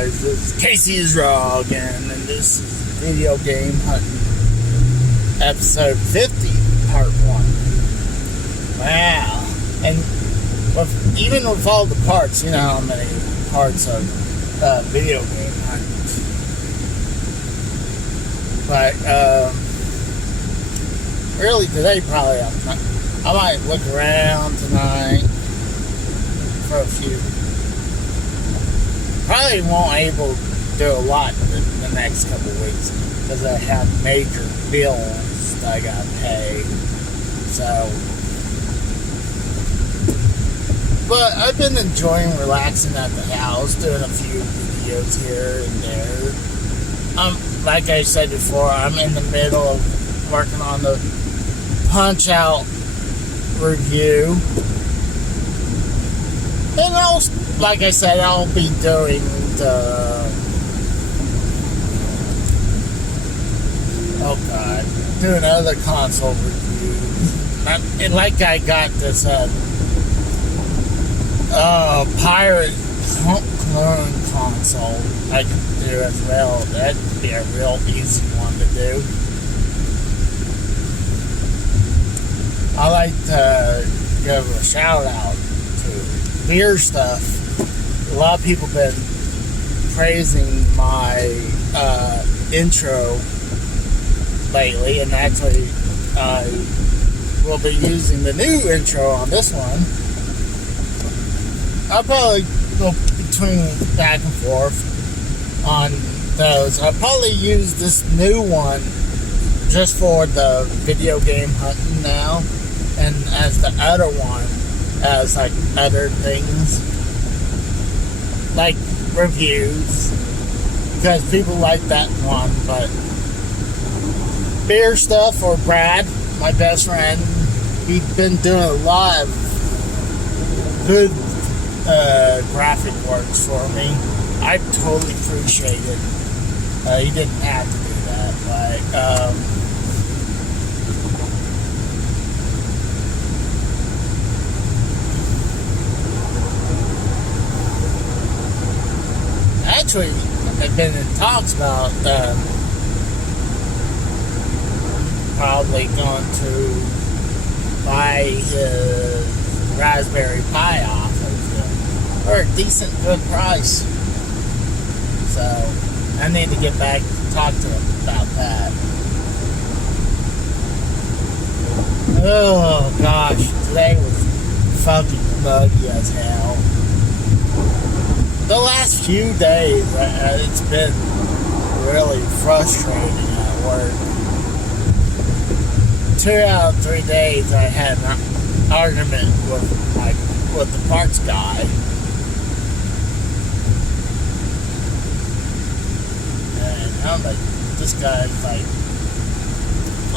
guys? This is Casey Israel again, and this is Video Game Hunting, episode 50, part 1. Wow. And even with all the parts, you know how many parts of Video Game Hunting. But, really today probably I might look around tonight for a few. Probably won't able to do a lot in the next couple of weeks because I have major bills that I gotta pay. So, but I've been enjoying relaxing at the house, doing a few videos here and there. Like I said before, I'm in the middle of working on the Punch-Out review. And also, like I said, I'll be doing doing other console reviews. And like I got this Pirate clone console I can do as well. That'd be a real easy one to do. I like to give a shout out to Beer Stuff. A lot of people have been praising my intro lately, and actually I will be using the new intro on this one. I'll probably go between back and forth on those. I'll probably use this new one just for the Video Game Hunting now, and as the other one as like other things like reviews, because people like that one. But Beer Stuff, or Brad, my best friend, he's been doing a lot of good graphic works for me. I totally appreciate it. He didn't have to do that, but actually, I've been in talks about probably going to buy his Raspberry Pi off of him for a decent good price. So I need to get back to talk to him about that. Oh gosh, today was fucking muggy as hell. The last few days, it's been really frustrating at work. 2 out of 3 days, I had an argument with the parts guy. And I'm like, this guy's like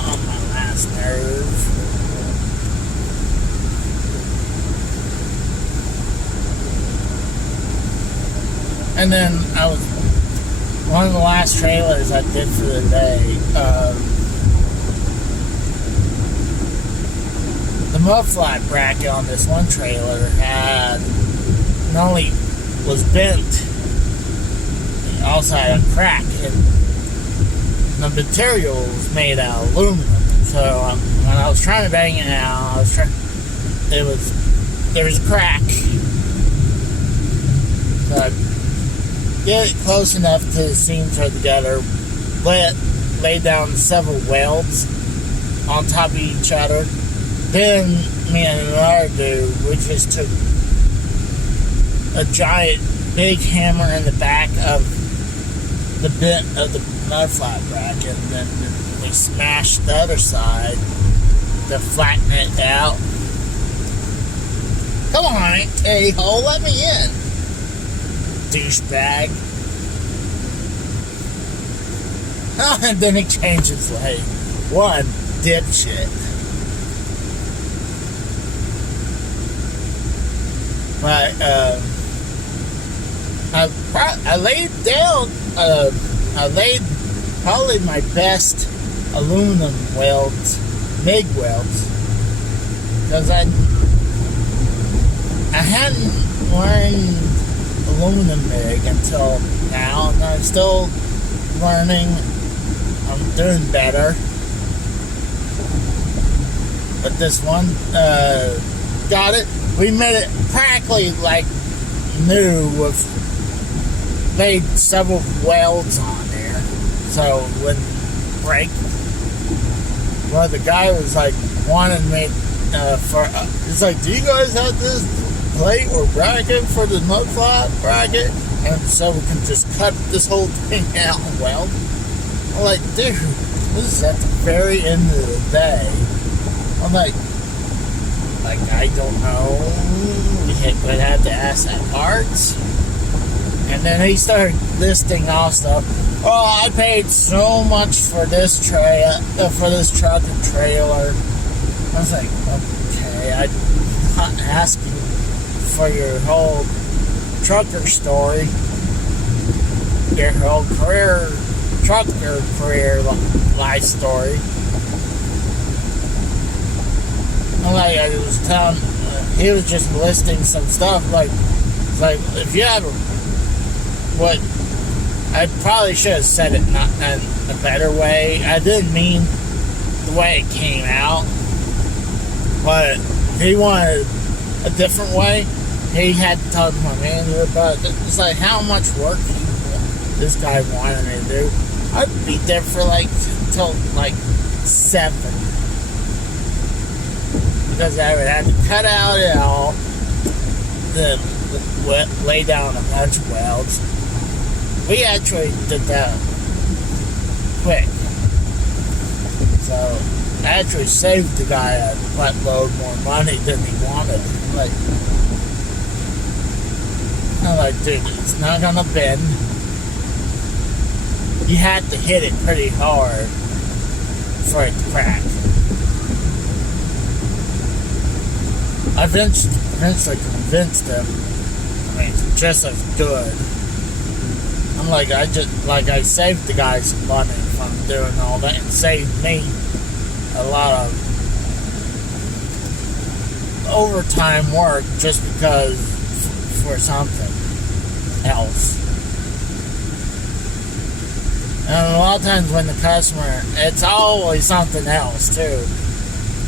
on my last nerve. And then one of the last trailers I did for the day, the mudflat bracket on this one trailer had, not only was bent, it also had a crack, and the material was made out of aluminum. So when I was trying to bang it out, there was a crack. So I get it close enough to the seams right together, lay down several welds on top of each other. Then me and another dude, we just took a giant big hammer in the back of the bit of the mudflat bracket, and then we smashed the other side to flatten it out. Come on, a-hole, let me in, douchebag. And then he changes like one dipshit. But I laid probably my best aluminum welds, MIG welds, because I hadn't learned aluminum MIG until now, and I'm still learning. I'm doing better. But this one, got it. We made it practically like new with made several welds on there, so it wouldn't break. Well, the guy was like wanting me he's like, do you guys have this plate or bracket for the mudflat bracket? And so we can just cut this whole thing out and weld. I'm like, dude, this is at the very end of the day. I'm like I don't know. We'd have to ask that parts. And then he started listing off stuff. Oh, I paid so much for this for this truck and trailer. I was like, okay, I'm not asking for your whole trucker story, your whole trucker career life story. Like I was telling, he was just listing some stuff. Like if you had what, I probably should have said it not in a better way. I didn't mean the way it came out, but if he wanted a different way, he had to talk to my manager about it. It's like how much work this guy wanted me to do. I'd be there for like till like 7. Because I would have to cut out it all, then lay down a bunch of welds. We actually did that quick. So I actually saved the guy a buttload more money than he wanted. I'm like, dude, it's not gonna bend. You had to hit it pretty hard for it to crack. I eventually convinced him. I mean, it's just as good. I'm like, I saved the guy some money from doing all that, and saved me a lot of overtime work just because for something else. And a lot of times when the customer, it's always something else too.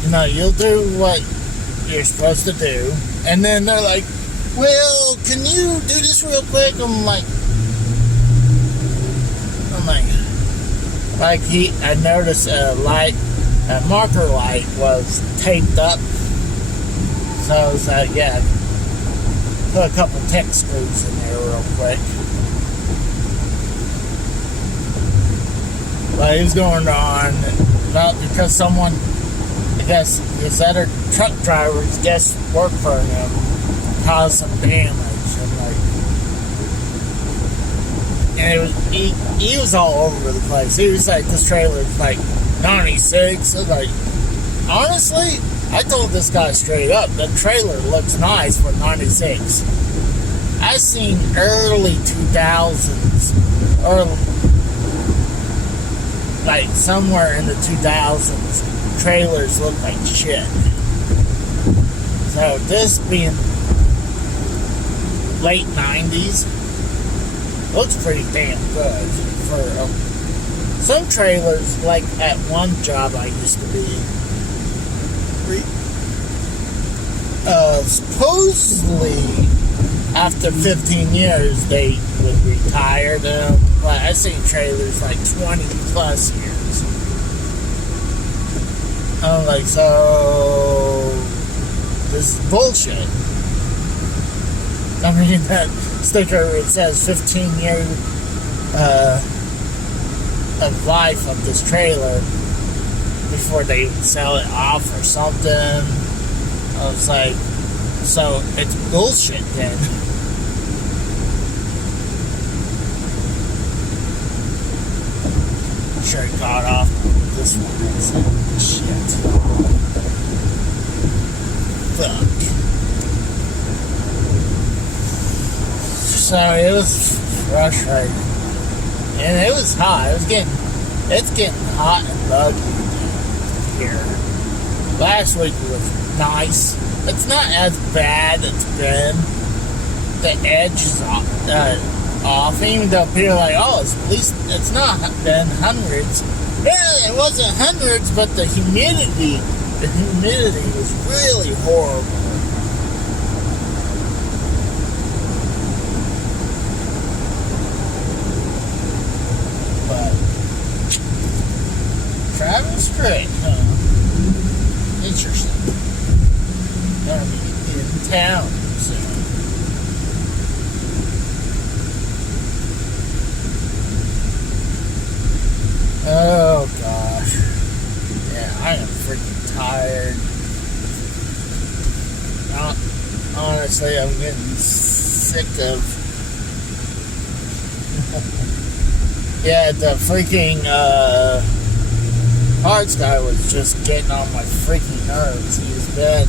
You know, you'll do what you're supposed to do, and then they're like, well, can you do this real quick? I'm like I noticed a marker light was taped up, so I was like, yeah, put a couple tech screws in there real quick. But he was going on about because someone, I guess his other truck drivers work for him, caused some damage, and it was he was all over the place. He was like, this trailer's like 96. I was like, honestly, I told this guy straight up, the trailer looks nice for 96. I seen early 2000s, or like somewhere in the 2000s, trailers look like shit. So this being late 90s, looks pretty damn good for some trailers. Like at one job I used to be, supposedly after 15 years they would retire them. But I've seen trailers like 20 plus years. I'm like, so this is bullshit. I mean, that sticker, it says 15 years of life of this trailer before they sell it off or something. I was like, so it's bullshit then. Sure, it got off this one. It's like, shit. Fuck. So it was frustrating, and it was hot. It's getting hot and muggy here. Last week was nice. It's not as bad as it's been. The edge is off, even though people are like, oh, it's at least it's not been hundreds. Yeah, it wasn't hundreds, but the humidity was really horrible. But Travis Tritt, interesting. Gonna be in town soon. Oh gosh. Yeah, I am freaking tired. Honestly, I'm getting sick of. Yeah, the freaking parts guy was just getting on my freaking nerves. He's been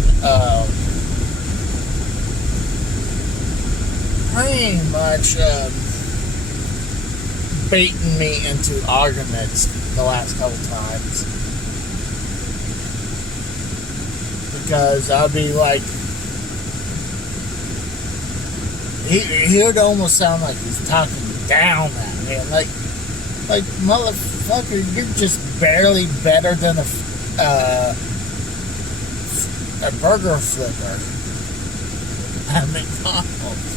pretty much baiting me into arguments the last couple times. Because I'll be like, he would almost sound like he's talking down at me. Like motherfucker, you're just barely better than a burger flipper at McDonald's.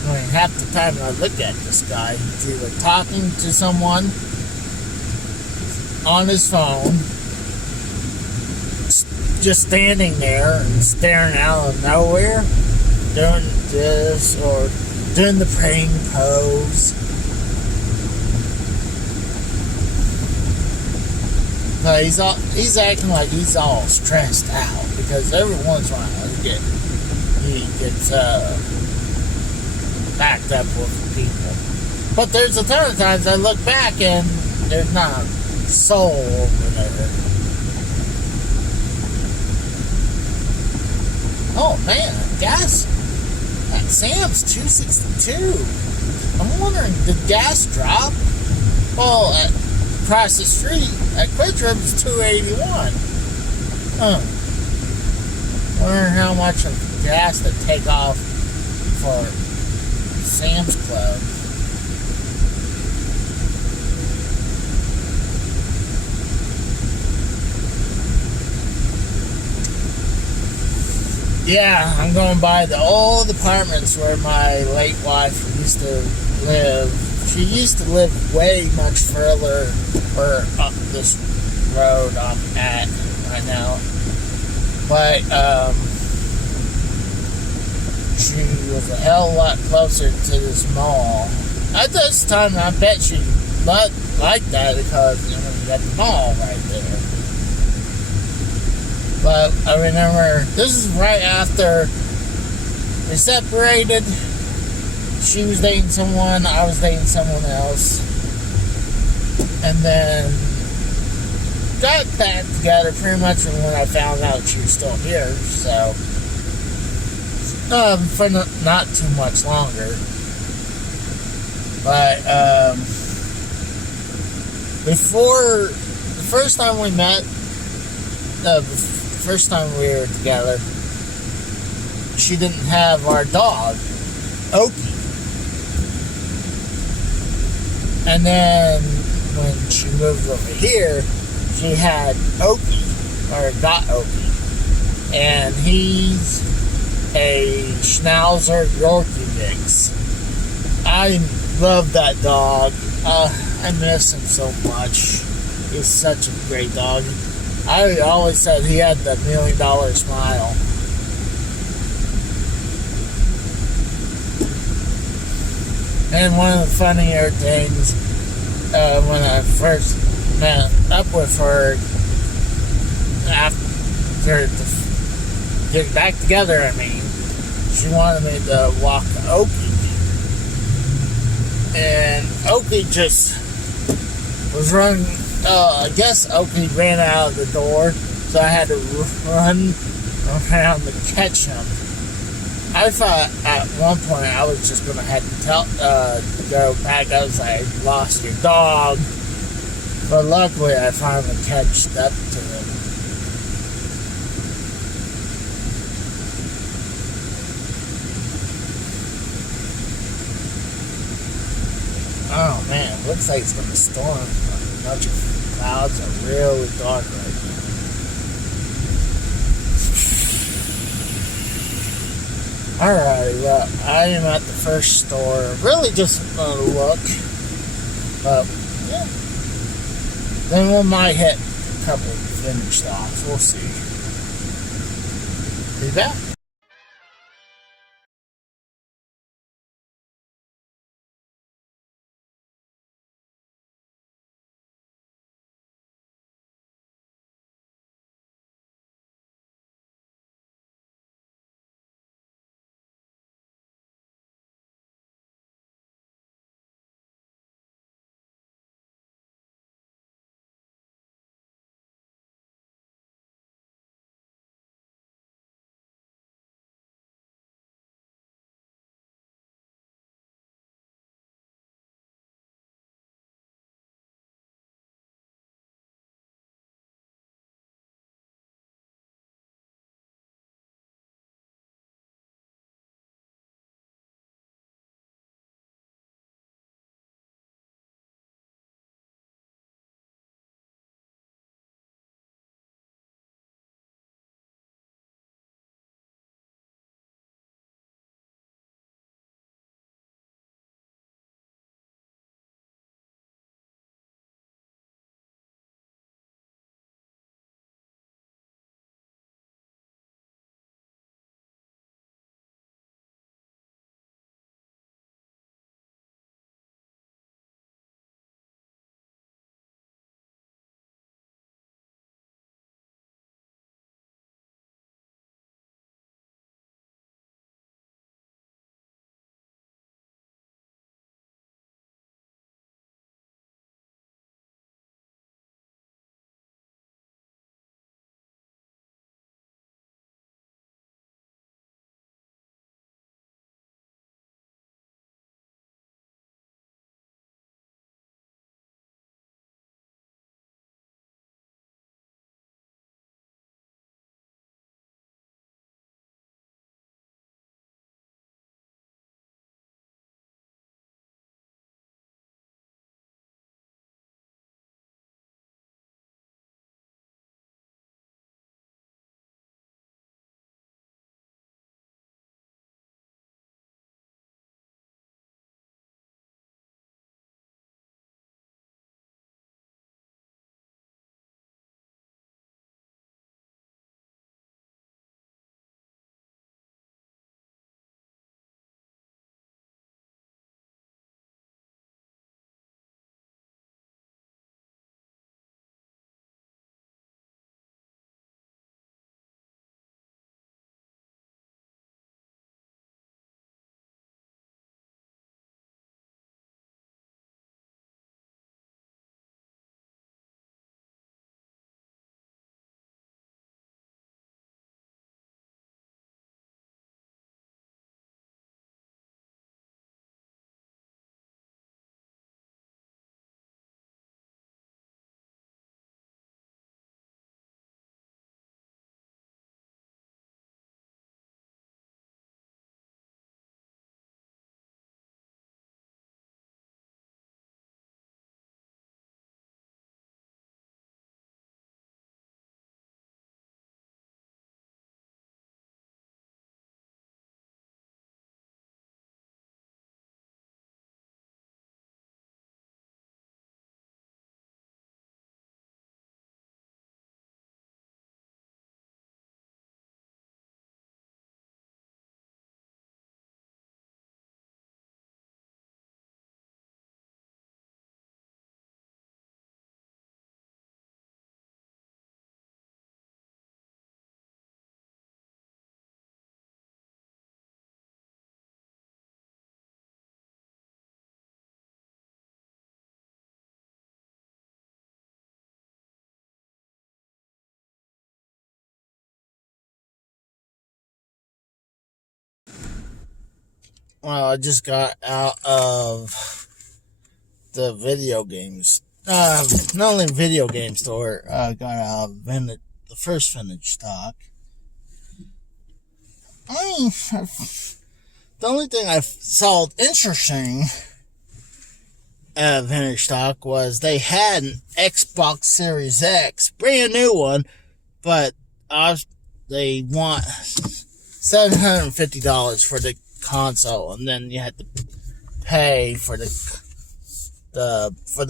I mean, half the time I look at this guy, he's either talking to someone on his phone, just standing there and staring out of nowhere, doing this or doing the praying pose. But he's acting like he's all stressed out because every once in a while he gets backed up with people. But there's a ton of times I look back and there's not a soul over there. Oh man, gas at Sam's $2.62. I'm wondering, did gas drop? Well, across the street at QuikTrip is $2.81. Wondering how much of gas to take off for Sam's Club. Yeah, I'm going by the old apartments where my late wife used to live. She used to live way much further up this road I'm at right now. But she was a hell of a lot closer to this mall. At this time, I bet she liked that because you got the mall right there. But I remember this is right after we separated. She was dating someone, I was dating someone else, and then got back together pretty much when I found out she was still here. So for not too much longer. But before the first time we met, the first time we were together, she didn't have our dog, Okie. And then when she moved over here, she had Okie, or got Okie. And he's a Schnauzer Yorkie mix. I love that dog. I miss him so much. He's such a great dog. I always said he had the $1 million smile. And one of the funnier things, when I first met up with her, after getting back together, I mean, she wanted me to walk Okie. And Okie just was running. I guess Okie ran out of the door, so I had to run around to catch him. I thought at one point I was just going to have to go back. I was like, lost your dog. But luckily I finally catched up to him. Man, it looks like it's gonna storm. A bunch of clouds are really dark right now. Alrighty, well, I am at the first store. Really just gonna look. Yeah. Then we might hit a couple vintage stops. We'll see. Be back. Well, I just got out of the video games. Not only video game store, got out of the first vintage stock. I mean, the only thing I saw interesting vintage stock was they had an Xbox Series X, brand new one, but they want $750 for the console, and then you had to pay for the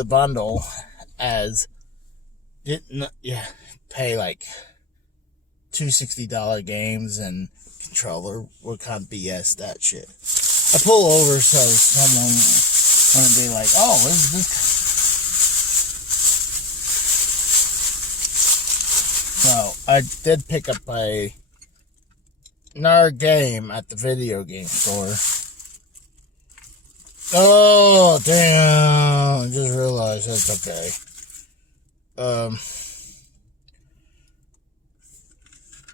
bundle as pay like $260 games and controller. What kind of BS that shit. I pull over so someone want to be like, oh, what is this? So I did pick up another game at the video game store. Oh damn! I just realized that's okay.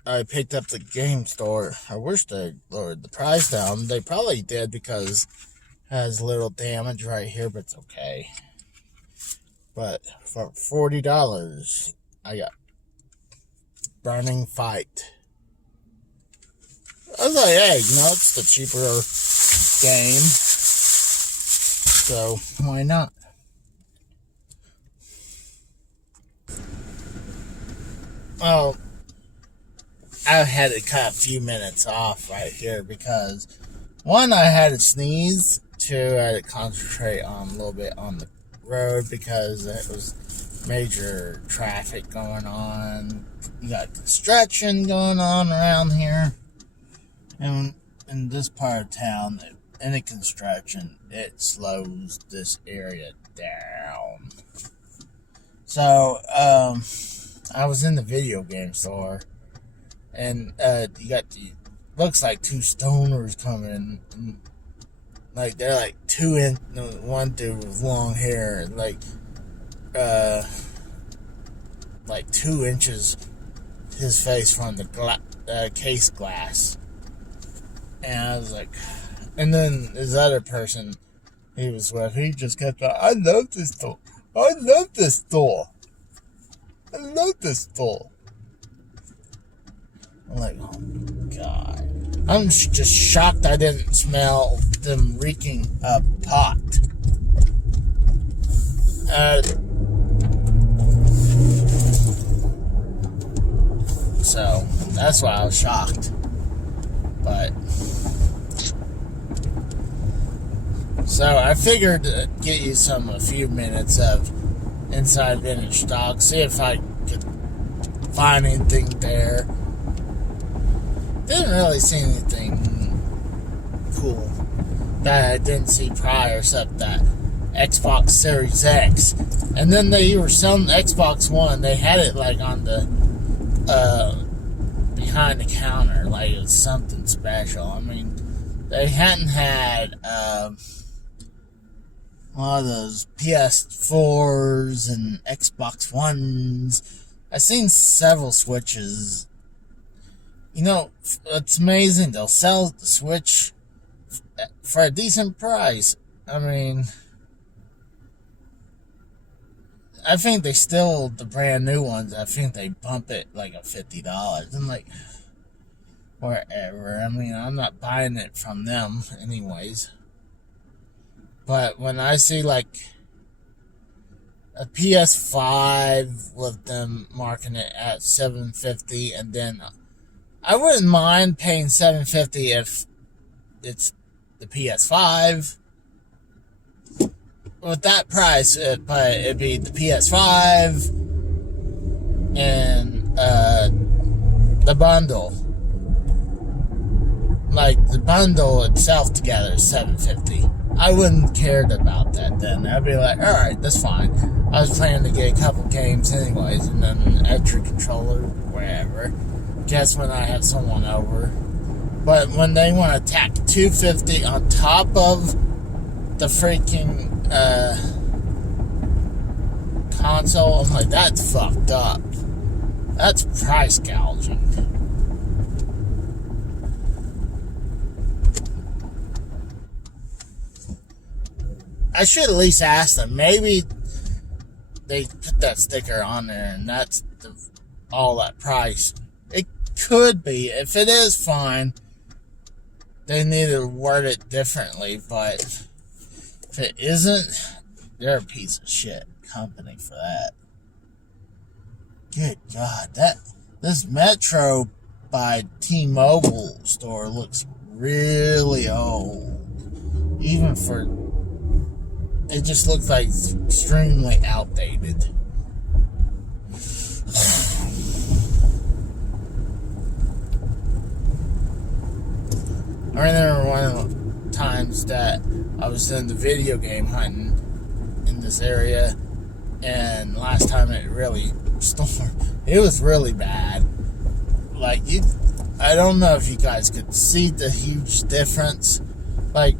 I picked up the game store. I wish they lowered the price down. They probably did because it has little damage right here, but it's okay. But for $40, I got Burning Fight. I was like, hey, it's the cheaper game, so why not? Well, I had to cut a few minutes off right here because, one, I had to sneeze. Two, I had to concentrate on a little bit on the road because it was major traffic going on. You got construction going on around here. And in this part of town, any construction, it slows this area down. So, I was in the video game store, and you got looks like two stoners coming, and like they're like one dude with long hair, and like 2 inches his face from the case glass. And I was like, and then this other person he was with, he just kept going, I love this store. I love this store. I love this store. I'm like, oh God. I'm just shocked I didn't smell them reeking of pot. So, that's why I was shocked. But, so I figured to get you a few minutes of inside vintage stock, see if I could find anything there. Didn't really see anything cool that I didn't see prior except that Xbox Series X. And then they were selling the Xbox One. They had it like on the behind the counter, like it was something special. I mean, they hadn't had one of those PS4s and Xbox Ones. I've seen several Switches. It's amazing. They'll sell the Switch for a decent price. I mean, I think the brand new ones, I think they bump it like a $50. I'm like, wherever. I mean, I'm not buying it from them anyways. But when I see like a PS5 with them marking it at $750, and then I wouldn't mind paying $750 if it's the PS5. With that price, it'd be the PS5 and the bundle. Like the bundle itself together is $750. I wouldn't care about that then. I'd be like, alright, that's fine. I was planning to get a couple games anyways, and then an extra controller, wherever. Guess when I have someone over. But when they want to tack $250 on top of the freaking console, I'm like, that's fucked up. That's price gouging. I should at least ask them. Maybe they put that sticker on there and that's all that price. It could be. If it is, fine. They need to word it differently, but if it isn't, they're a piece of shit company for that. Good God, this Metro by T-Mobile store looks really old. Even for, it just looks like extremely outdated. I remember one of the times that I was in the video game hunting in this area, and last time it really stormed. It was really bad. Like, I don't know if you guys could see the huge difference. Like,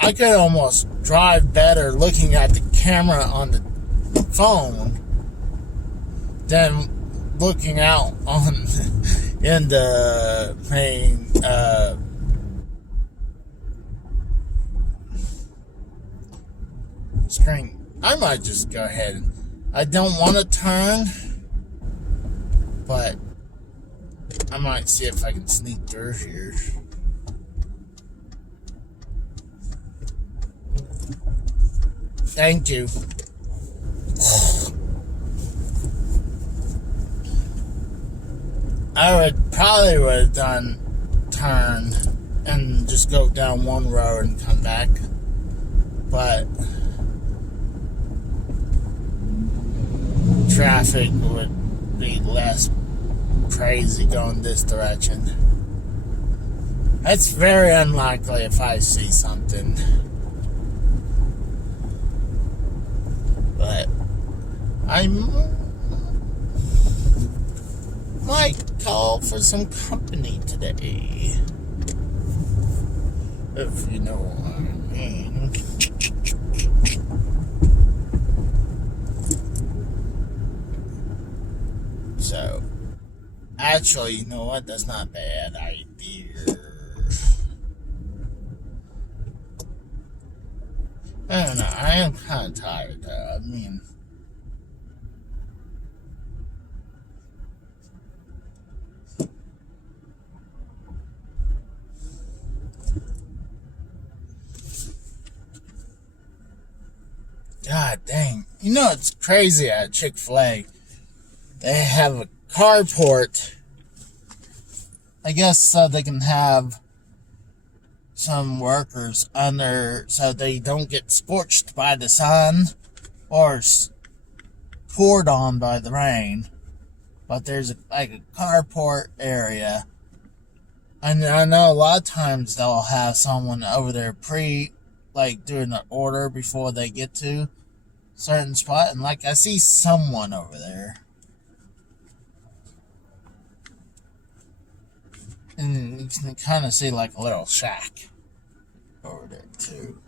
I could almost drive better looking at the camera on the phone than looking out on in the main screen. I might just go ahead. I don't want to turn, but I might see if I can sneak through here. Thank you. I probably would have done turn and just go down one road and come back, but traffic would be less crazy going this direction. It's very unlikely if I see something, but I might call for some company today, if you know what I mean. So, actually, you know what? That's not a bad idea. I don't know. I am kind of tired, though. I mean, God dang. You know, it's crazy at Chick-fil-A. They have a carport, I guess, so they can have some workers under, so they don't get scorched by the sun or poured on by the rain. But there's a carport area, and I know a lot of times they'll have someone over there doing an order before they get to a certain spot, and I see someone over there. And you can kind of see a little shack over there too.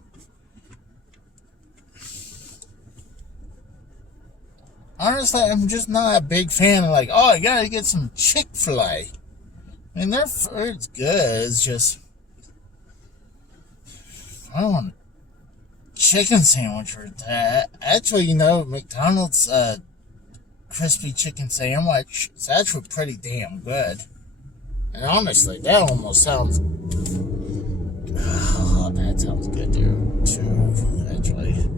Honestly, I'm just not a big fan of oh, I gotta get some Chick-fil-A. I mean, their food's good. It's just, I don't want a chicken sandwich or that. Actually, McDonald's crispy chicken sandwich is actually pretty damn good. And honestly, that almost sounds... Oh, that sounds good, too, actually.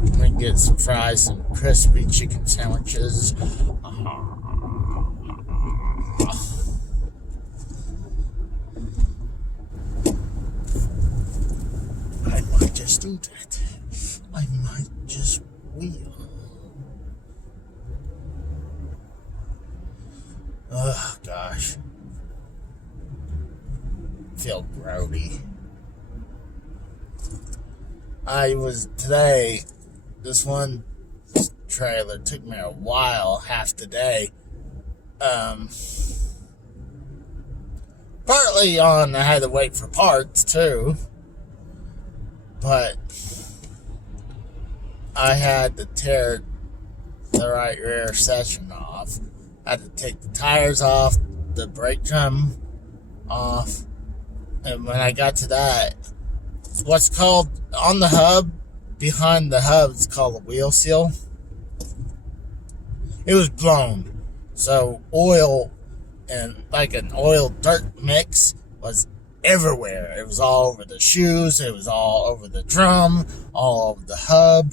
We can get some fries, some crispy chicken sandwiches. I might just do that. I might just will. Oh, gosh. Feel grody. This one trailer took me a while, half the day. Partly on, I had to wait for parts, too. But I had to tear the right rear section off. I had to take the tires off, the brake drum off, and when I got to that, what's called on the hub, behind the hub, it's called a wheel seal. It was blown, so oil and an oil dirt mix was everywhere. It was all over the shoes. It was all over the drum, all over the hub,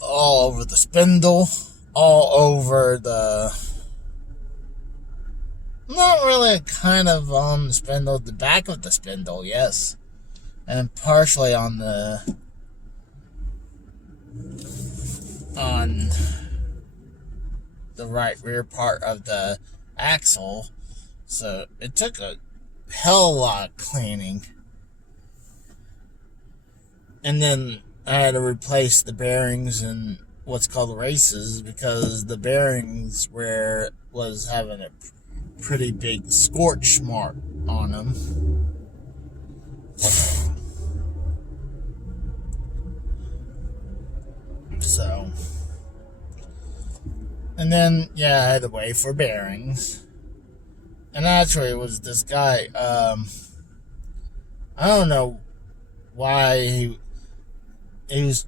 all over the spindle, all over the... Not really kind of on the spindle, the back of the spindle, yes. And partially on the... on the right rear part of the axle. So it took a hell of a lot of cleaning. And then I had to replace the bearings and what's called the races, because the bearings was having a pretty big scorch mark on them. So, and then I had to wait for bearings. And actually, it was this guy. I don't know why he was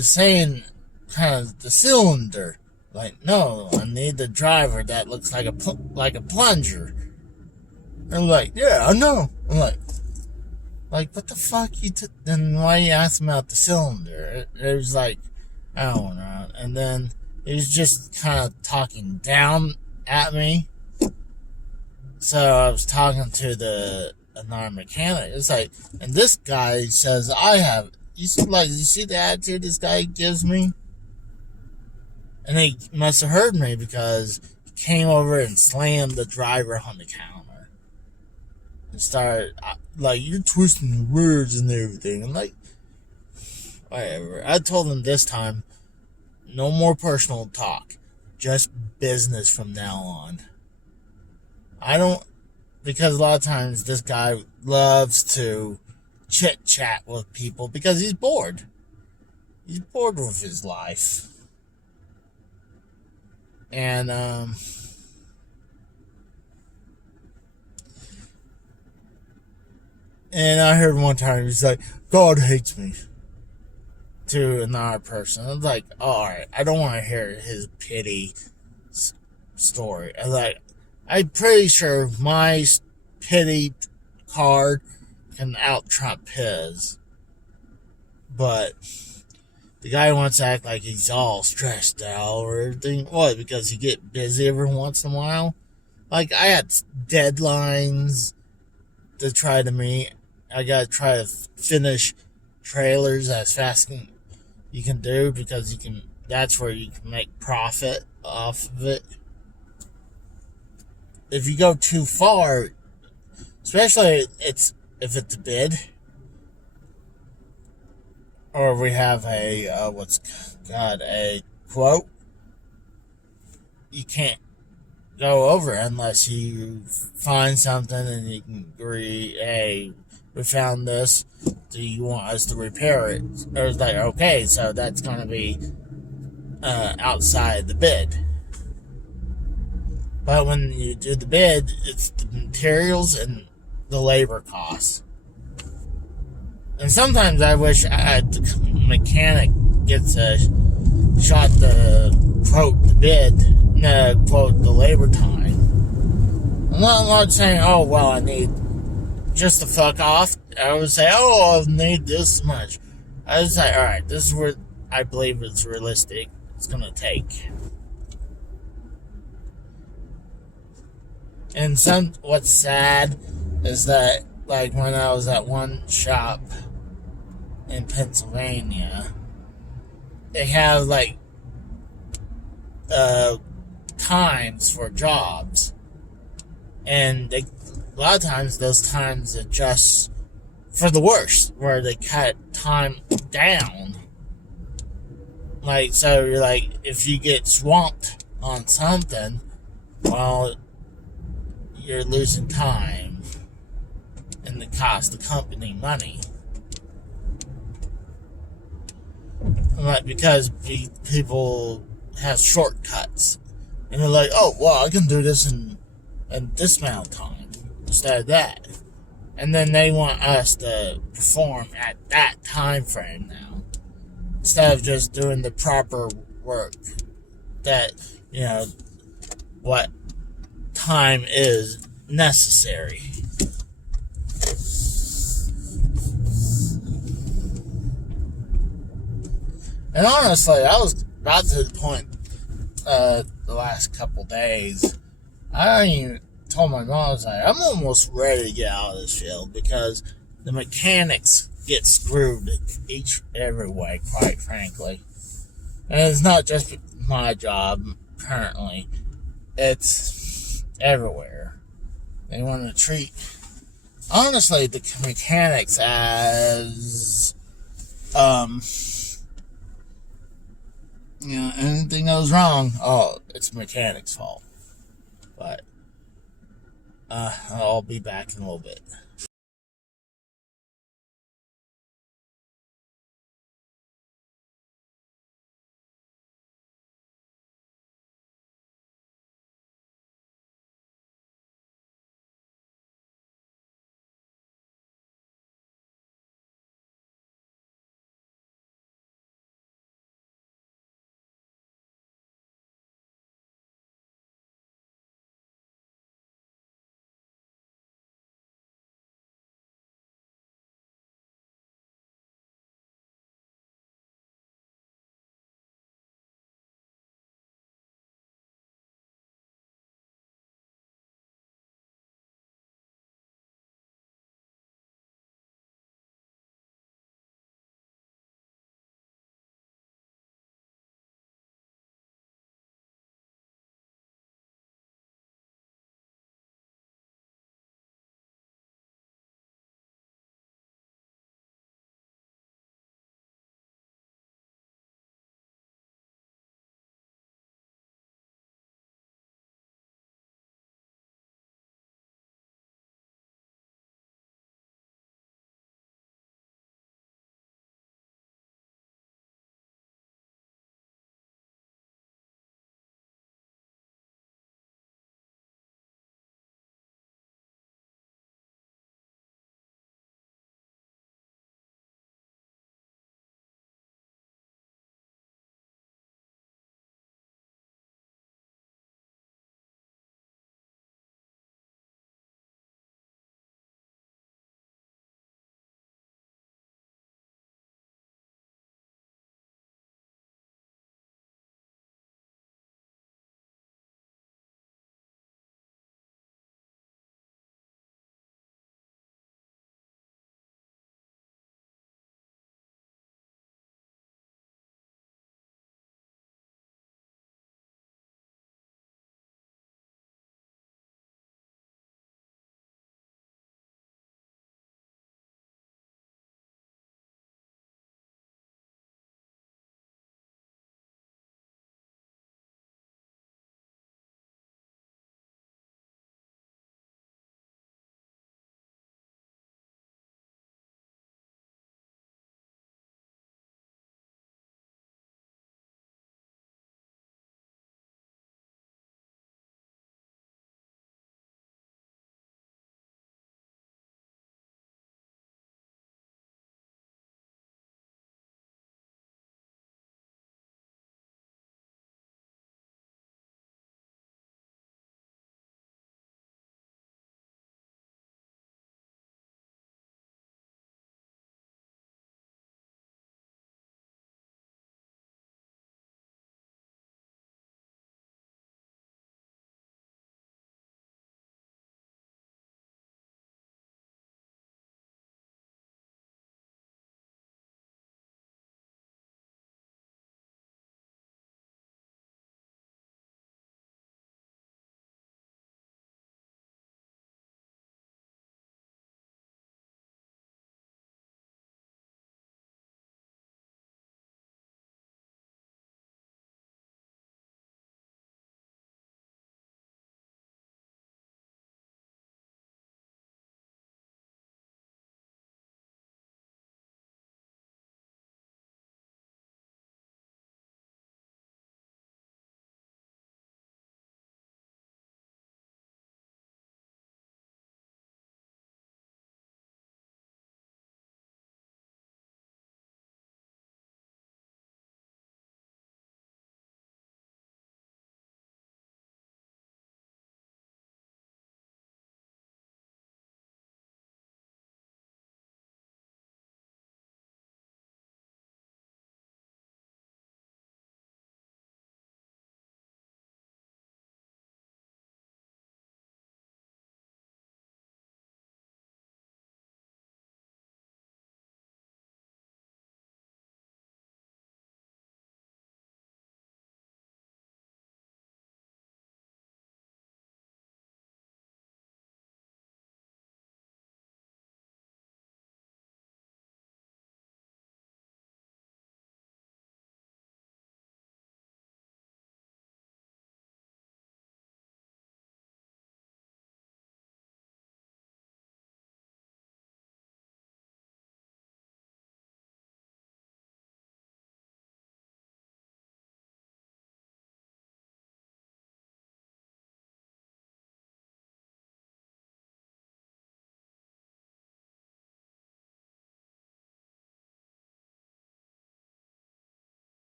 saying kind of the cylinder. Like, no, I need the driver that looks like a plunger. And I'm like, yeah, I know. I'm like, what the fuck then why you ask him about the cylinder? It was like, I don't know. And then he was just kind of talking down at me. So I was talking to another mechanic. It's like, and this guy says, you see the attitude this guy gives me? And he must have heard me, because he came over and slammed the driver on the counter. And started, you're twisting the words and everything. I'm like, whatever. I told him this time, no more personal talk. Just business from now on. Because a lot of times this guy loves to chit-chat with people because he's bored. He's bored with his life. And, I heard one time he's like, God hates me, to another person. I was like, alright, I don't want to hear his pity story. I'm pretty sure my pity card can out-trump his. But the guy wants to act like he's all stressed out or everything. What? Because he get busy every once in a while? I had deadlines to try to meet. I gotta try to finish trailers as fast as you can do, because that's where you can make profit off of it. If you go too far, especially if it's a bid, or we have a quote, you can't go over unless you find something and you can agree, hey, we found this, do you want us to repair it? Or it's like, okay, so that's going to be outside the bid. But when you do the bid, it's the materials and the labor costs. And sometimes I wish the mechanic gets a shot to quote the bid, quote the labor time. I'm not saying, oh, well, I need just to fuck off. I would say, oh, I need this much. I would say, alright, this is where I believe it's realistic. It's going to take. And what's sad is that, when I was at one shop in Pennsylvania, they have, times for jobs. And a lot of times, those times adjust for the worst, where they cut time down. So you're if you get swamped on something, well, you're losing time, and it costs the company money. Because people have shortcuts, and they're like, oh, well, I can do this in this amount of time instead of that. And then they want us to perform at that time frame now, instead of just doing the proper work that, what time is necessary. And honestly, I was about to the point the last couple days. I even told my mom, I was like, I'm almost ready to get out of this field because the mechanics get screwed every way, quite frankly. And it's not just my job, currently. It's everywhere. They want to treat, honestly, the mechanics as, anything goes wrong, oh, it's the mechanic's fault. But, I'll be back in a little bit.